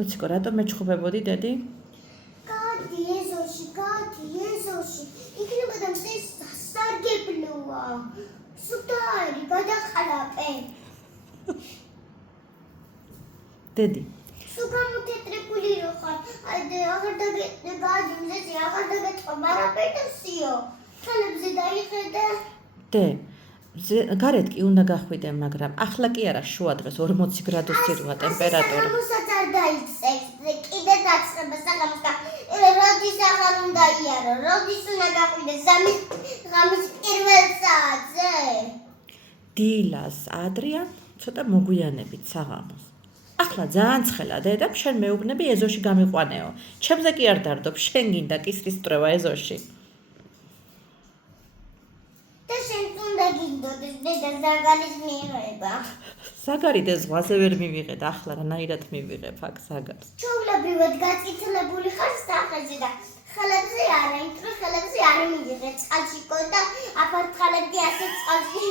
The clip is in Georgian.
ლუციკო, რატომ მეჩხუბებოდი, დედი? გადი ეზოში. იქნება და მზეს სასარგებლოა. სუდარი, გადაყალაპე. დედი. სუგამუთეტრებული რო ხარ. აღარ გადი მზეზე, აღარ დაგეწყობა არაფერდასიო. ხალებზე დაიხედა. დე. გარეთ კი უნდა გახვიდე, მაგრამ ახლა კი არა შუა დღეს 40 გრადუსი როა ტემპერატურა. საღამოსაც არ დაიწყებს. კიდე დაწყება საღამოს და როდის აღარ უნდა იარო, როდის უნდა გახვიდე ღამის პირველ საათზე. დილას ადრიან ცოტა მოგვიანებით საღამოს. ახლა ძალიან ცხელა დედა, შენ მეუბნები ეზოში გამიყვანეო. ჩემზე კი არ დარდობ, შენ გინდა კისრის წრევა ეზოში. და შენ უნდა გინდოდეს დედა ზაგარის მიღება. ზაგარი და ზღვაზე ვერ მივიღეთ, ახლა რანაირად მივიღებ აქ ზაგარს. ჩვეულებრივად გაწითლებული ხარ სახეზე და ხელებზე არა, იმიტომ ხელებზე არ მივიღე წყალში და აფართხალები ასე წყალში